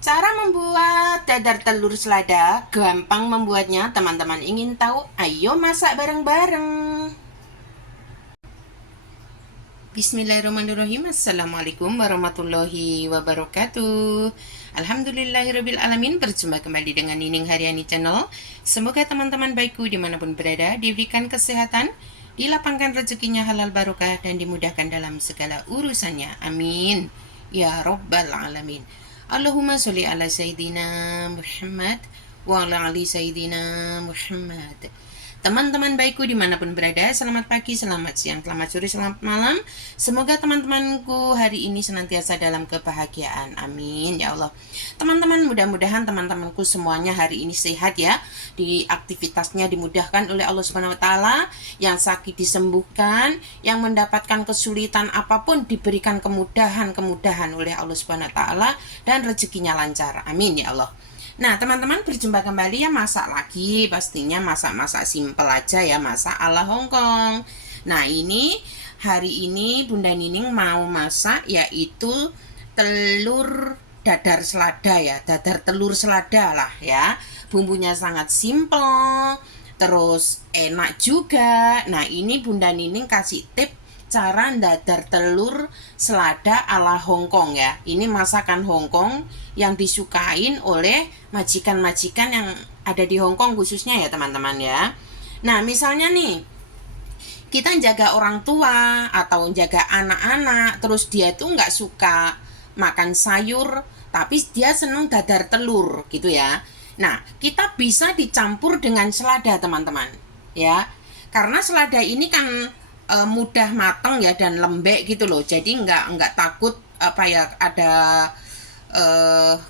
Cara membuat dadar telur selada gampang membuatnya. Teman-teman ingin tahu? Ayo masak bareng-bareng. Bismillahirrahmanirrahim. Assalamualaikum warahmatullahi wabarakatuh. Alhamdulillahirrabbilalamin. Berjumpa kembali dengan Nining Haryani Channel. Semoga teman-teman baikku dimanapun berada diberikan kesehatan, dilapangkan rezekinya halal barokah, dan dimudahkan dalam segala urusannya. Amin ya robbal alamin. Allahumma sholli ala Sayyidina Muhammad wa ala ali Sayyidina Muhammad. Teman-teman baikku dimanapun berada, selamat pagi, selamat siang, selamat sore, selamat malam. Semoga teman-temanku hari ini senantiasa dalam kebahagiaan. Amin ya Allah. Teman-teman, mudah-mudahan teman-temanku semuanya hari ini sehat ya. Di aktivitasnya dimudahkan oleh Allah Subhanahu wa taala, yang sakit disembuhkan, yang mendapatkan kesulitan apapun diberikan kemudahan-kemudahan oleh Allah Subhanahu wa taala, dan rezekinya lancar. Amin ya Allah. Nah, teman-teman, berjumpa kembali ya, masak lagi. Pastinya masak-masak simple aja ya, masak ala Hongkong. Nah, ini hari ini Bunda Nining mau masak yaitu telur dadar selada ya, dadar telur selada lah ya. Bumbunya sangat simple, terus enak juga. Nah, ini Bunda Nining kasih tip cara dadar telur selada ala Hongkong ya. Ini masakan Hongkong yang disukain oleh majikan-majikan yang ada di Hongkong khususnya ya teman-teman ya. Nah, misalnya nih kita jaga orang tua atau jaga anak-anak, terus dia tuh nggak suka makan sayur, tapi dia seneng dadar telur gitu ya. Nah, kita bisa dicampur dengan selada teman-teman ya. Karena selada ini kan mudah matang ya dan lembek gitu loh, jadi nggak takut apa ya ada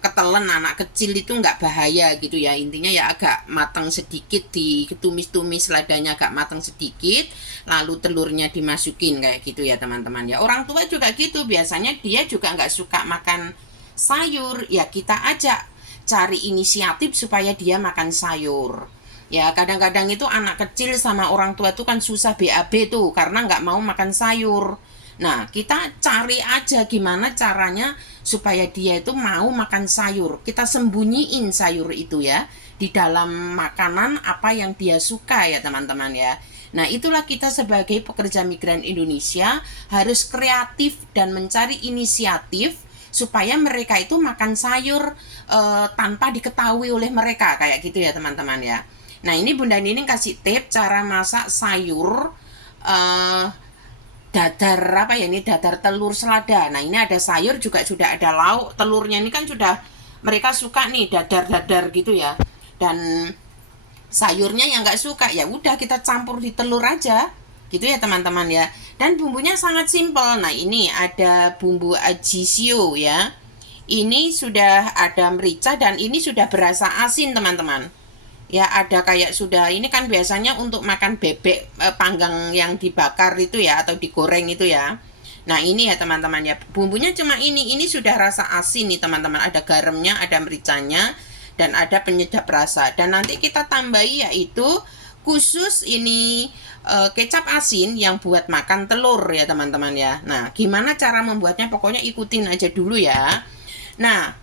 ketelan anak kecil itu nggak bahaya gitu ya. Intinya ya agak matang sedikit, ditumis-tumis seladanya agak matang sedikit, lalu telurnya dimasukin kayak gitu ya teman-teman ya. Orang tua juga gitu, biasanya dia juga nggak suka makan sayur ya, kita ajak cari inisiatif supaya dia makan sayur. Ya, kadang-kadang itu anak kecil sama orang tua tuh kan susah BAB tuh karena nggak mau makan sayur. Nah, kita cari aja gimana caranya supaya dia itu mau makan sayur. Kita sembunyiin sayur itu ya di dalam makanan apa yang dia suka ya teman-teman ya. Nah, itulah kita sebagai pekerja migran Indonesia harus kreatif dan mencari inisiatif supaya mereka itu makan sayur tanpa diketahui oleh mereka kayak gitu ya teman-teman ya. Nah, ini Bunda Nining kasih tip cara masak sayur dadar apa ya, ini dadar telur selada. Nah, ini ada sayur juga, sudah ada lauk, telurnya ini kan sudah mereka suka nih dadar-dadar gitu ya. Dan sayurnya yang nggak suka ya udah kita campur di telur aja gitu ya teman-teman ya. Dan bumbunya sangat simpel. Nah, ini ada bumbu ajisio ya. Ini sudah ada merica dan ini sudah berasa asin teman-teman ya. Ada kayak sudah, ini kan biasanya untuk makan bebek panggang yang dibakar itu ya atau digoreng itu ya. Nah, ini ya teman-teman ya, bumbunya cuma ini sudah rasa asin nih teman-teman, ada garamnya, ada mericanya, dan ada penyedap rasa. Dan nanti kita tambahi yaitu khusus ini kecap asin yang buat makan telur ya teman-teman ya. Nah, gimana cara membuatnya, pokoknya ikutin aja dulu ya. Nah,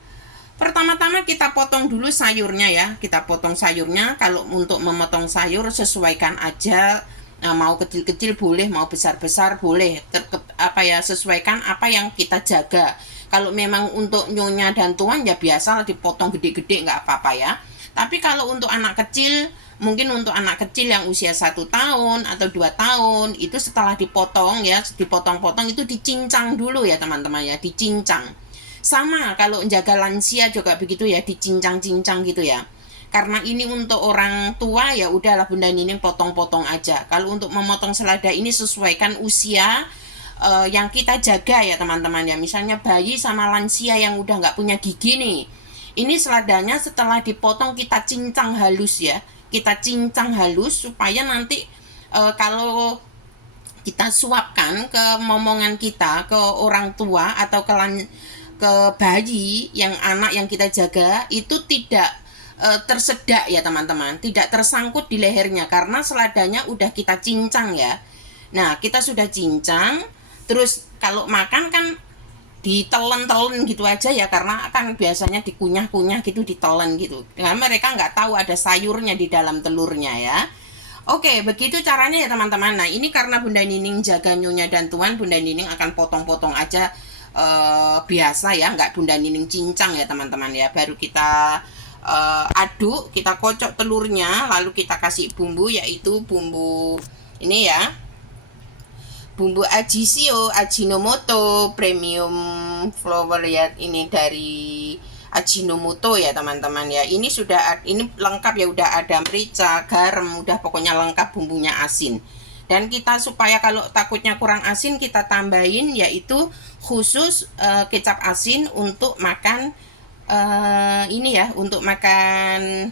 pertama-tama kita potong dulu sayurnya ya. Kita potong sayurnya. Kalau untuk memotong sayur sesuaikan aja. Nah, mau kecil-kecil boleh, mau besar-besar boleh. Sesuaikan apa yang kita jaga. Kalau memang untuk nyonya dan tuan ya biasa dipotong gede-gede nggak apa-apa ya. Tapi kalau untuk anak kecil, mungkin untuk anak kecil yang usia 1 tahun atau 2 tahun, itu setelah dipotong ya, dipotong-potong itu dicincang dulu ya teman-teman ya, dicincang. Sama kalau jaga lansia juga begitu ya, dicincang-cincang gitu ya. Karena ini untuk orang tua ya udahlah Bunda Nining potong-potong aja. Kalau untuk memotong selada ini sesuaikan usia yang kita jaga ya teman-teman ya. Misalnya bayi sama lansia yang udah nggak punya gigi nih. Ini seladanya setelah dipotong kita cincang halus ya. Kita cincang halus supaya nanti kalau kita suapkan ke momongan kita, ke orang tua atau ke bayi yang anak yang kita jaga itu tidak tersedak ya teman-teman, tidak tersangkut di lehernya karena seladanya udah kita cincang ya. Nah, kita sudah cincang, terus kalau makan kan ditelen-telen gitu aja ya, karena kan biasanya dikunyah-kunyah gitu, ditelen gitu. Dengan mereka nggak tahu ada sayurnya di dalam telurnya ya. Oke, begitu caranya ya teman-teman. Nah, ini karena Bunda Nining jaga Nyonya dan Tuan, Bunda Nining akan potong-potong aja biasa ya, nggak Bunda Nining cincang ya teman-teman ya. Baru kita aduk, kita kocok telurnya, lalu kita kasih bumbu, yaitu bumbu ini ya, bumbu Ajisio, Ajinomoto Premium Flavor ya, ini dari Ajinomoto ya teman-teman ya. Ini sudah, ini lengkap ya, udah ada merica, garam, udah pokoknya lengkap bumbunya, asin. Dan kita supaya kalau takutnya kurang asin, kita tambahin yaitu khusus kecap asin untuk makan ini ya, untuk makan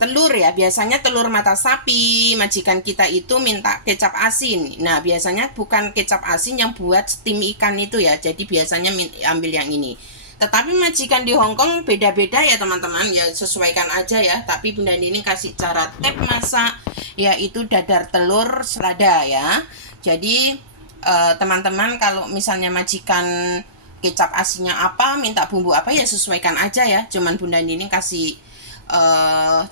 telur ya. Biasanya telur mata sapi majikan kita itu minta kecap asin. Nah, biasanya bukan kecap asin yang buat steam ikan itu ya, jadi biasanya ambil yang ini. Tetapi majikan di Hongkong beda-beda ya teman-teman ya, sesuaikan aja ya. Tapi Bunda Nining kasih cara tip masak, yaitu dadar telur selada ya. Jadi teman-teman kalau misalnya majikan kecap asinnya apa, minta bumbu apa, ya sesuaikan aja ya. Cuman Bunda Nining kasih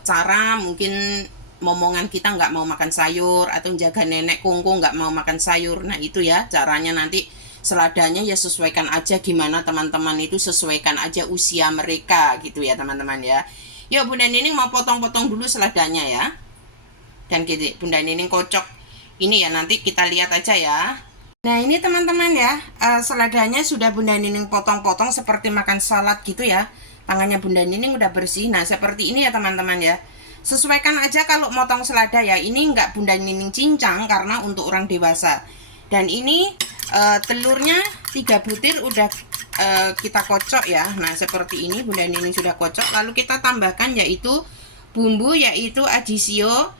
cara, mungkin momongan kita nggak mau makan sayur, atau jaga nenek kongko nggak mau makan sayur. Nah itu ya caranya. Nanti seladanya ya sesuaikan aja, gimana teman-teman itu sesuaikan aja usia mereka gitu ya teman-teman ya. Yuk Bunda Nining mau potong-potong dulu seladanya ya. Dan gitu Bunda Nining kocok ini ya, nanti kita lihat aja ya. Nah ini teman-teman ya, seladanya sudah Bunda Nining potong-potong seperti makan salad gitu ya. Tangannya Bunda Nining udah bersih. Nah seperti ini ya teman-teman ya. Sesuaikan aja kalau motong selada ya. Ini nggak Bunda Nining cincang karena untuk orang dewasa. Dan ini telurnya 3 butir udah kita kocok ya. Nah seperti ini Bunda Nining sudah kocok. Lalu kita tambahkan yaitu bumbu, yaitu Ajisio,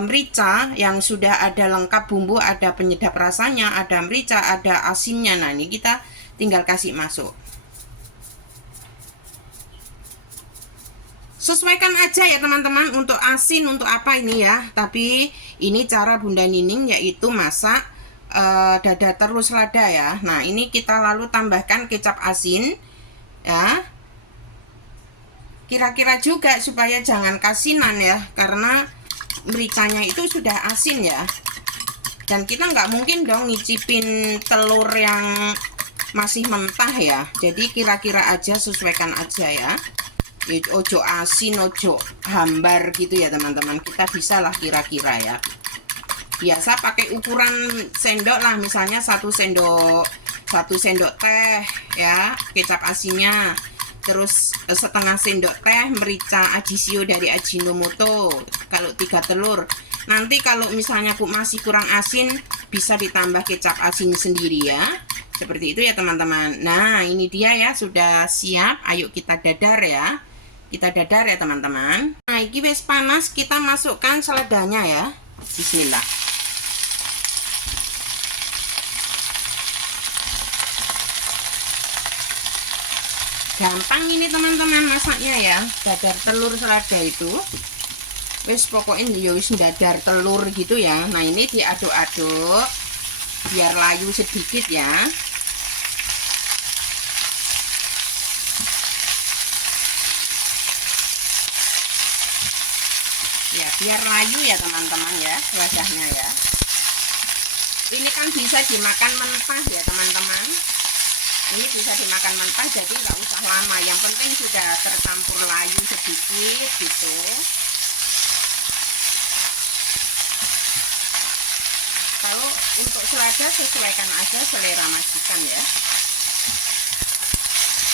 merica yang sudah ada lengkap bumbu, ada penyedap rasanya, ada merica, ada asinnya. Nah ini kita tinggal kasih masuk. Sesuaikan aja ya teman-teman untuk asin, untuk apa ini ya. Tapi ini cara Bunda Nining yaitu masak dada telur selada ya. Nah ini kita lalu tambahkan kecap asin ya, kira-kira juga supaya jangan kasinan ya, karena mericanya itu sudah asin ya. Dan kita nggak mungkin dong nyicipin telur yang masih mentah ya. Jadi kira-kira aja, sesuaikan aja ya. Ojo asin, ojo hambar gitu ya teman-teman. Kita bisa lah kira-kira ya. Biasa pakai ukuran sendok lah, misalnya 1 sendok teh ya kecap asinnya. Terus setengah sendok teh merica Ajisio dari Ajinomoto kalau 3 telur. Nanti kalau misalnya masih kurang asin, bisa ditambah kecap asin sendiri ya. Seperti itu ya teman-teman. Nah ini dia ya, sudah siap. Ayo kita dadar ya. Kita dadar ya teman-teman. Nah ini wis panas, kita masukkan seladanya ya. Bismillah. Gampang ini teman-teman masaknya ya. Dadar telur selada itu wis pokoknya ya wis dadar telur gitu ya. Nah ini diaduk-aduk biar layu sedikit ya. Ya biar layu ya teman-teman ya wadahnya ya. Ini kan bisa dimakan mentah ya teman-teman. Ini bisa dimakan mentah, jadi nggak usah lama. Yang penting sudah tercampur layu sedikit gitu. Kalau untuk selada sesuaikan aja selera majikan ya.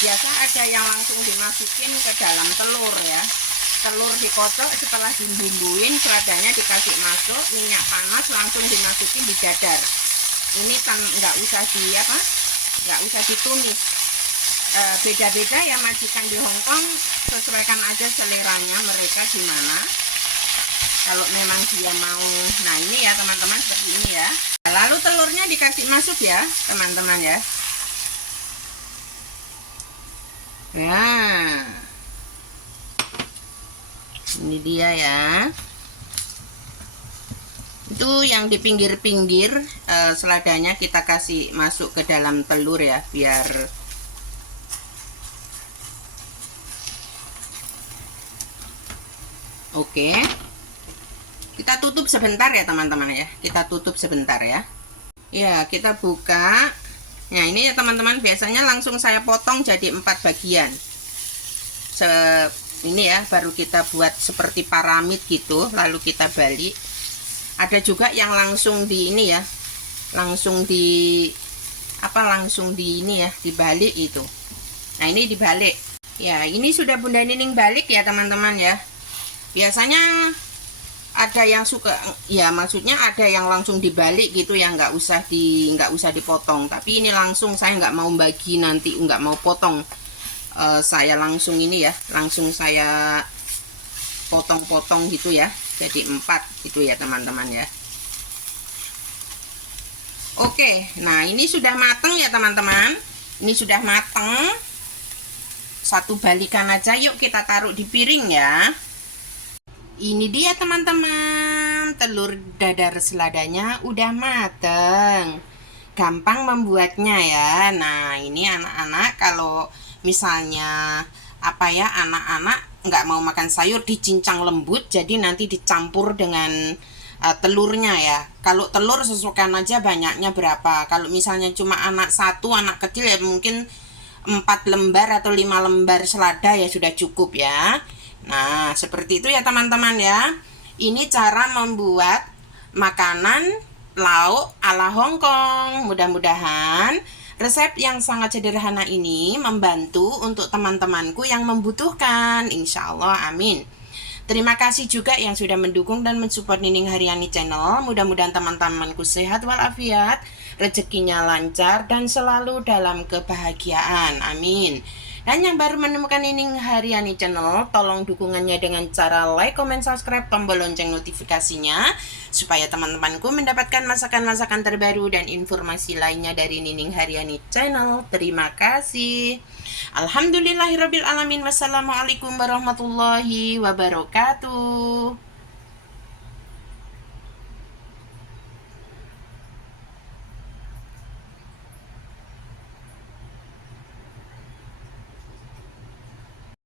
Biasa ada yang langsung dimasukin ke dalam telur ya. Telur dikocok, setelah dibumbuin, seladanya dikasih masuk, minyak panas langsung dimasukin di dadar. Ini kan nggak usah nggak usah ditumis. Beda-beda ya majikan di Hongkong, sesuaikan aja seleranya mereka gimana. Kalau memang dia mau, nah ini ya teman-teman seperti ini ya. Lalu telurnya dikasih masuk ya teman-teman ya. Nah ini dia ya. Itu yang di pinggir-pinggir seladanya kita kasih masuk ke dalam telur ya, biar oke. Kita tutup sebentar ya teman-teman ya. Kita tutup sebentar ya. Ya, kita buka. Nah, ini ya teman-teman, biasanya langsung saya potong jadi 4 bagian. Ini ya, baru kita buat seperti piramid gitu, lalu kita balik. Ada juga yang langsung di ini ya, langsung di ini ya, dibalik itu. Nah, ini dibalik. Ya, ini sudah Bunda Nining balik ya teman-teman ya. Biasanya ada yang suka ya, maksudnya ada yang langsung dibalik gitu ya, nggak usah dipotong. Tapi ini langsung, saya nggak mau bagi nanti, nggak mau potong. Saya langsung ini ya, langsung saya potong-potong gitu ya, jadi 4 gitu ya teman-teman ya. Oke, nah ini sudah mateng ya teman-teman, ini sudah mateng. Satu balikan aja, yuk kita taruh di piring ya. Ini dia teman-teman, telur dadar seladanya udah mateng. Gampang membuatnya ya. Nah, ini anak-anak kalau misalnya anak-anak nggak mau makan sayur, dicincang lembut, jadi nanti dicampur dengan telurnya ya. Kalau telur sesuaikan aja banyaknya berapa. Kalau misalnya cuma anak kecil ya mungkin 4 lembar atau 5 lembar selada ya sudah cukup ya. Nah, seperti itu ya teman-teman ya. Ini cara membuat makanan lauk ala Hongkong. Mudah-mudahan resep yang sangat sederhana ini membantu untuk teman-temanku yang membutuhkan. Insya Allah, amin. Terima kasih juga yang sudah mendukung dan mensupport Nining Haryani Channel. Mudah-mudahan teman-temanku sehat walafiat, rezekinya lancar, dan selalu dalam kebahagiaan. Amin. Dan yang baru menemukan Nining Haryani Channel, tolong dukungannya dengan cara like, comment, subscribe, tombol lonceng notifikasinya, supaya teman-temanku mendapatkan masakan-masakan terbaru dan informasi lainnya dari Nining Haryani Channel. Terima kasih. Alhamdulillahirrabbilalamin. Wassalamualaikum warahmatullahi wabarakatuh.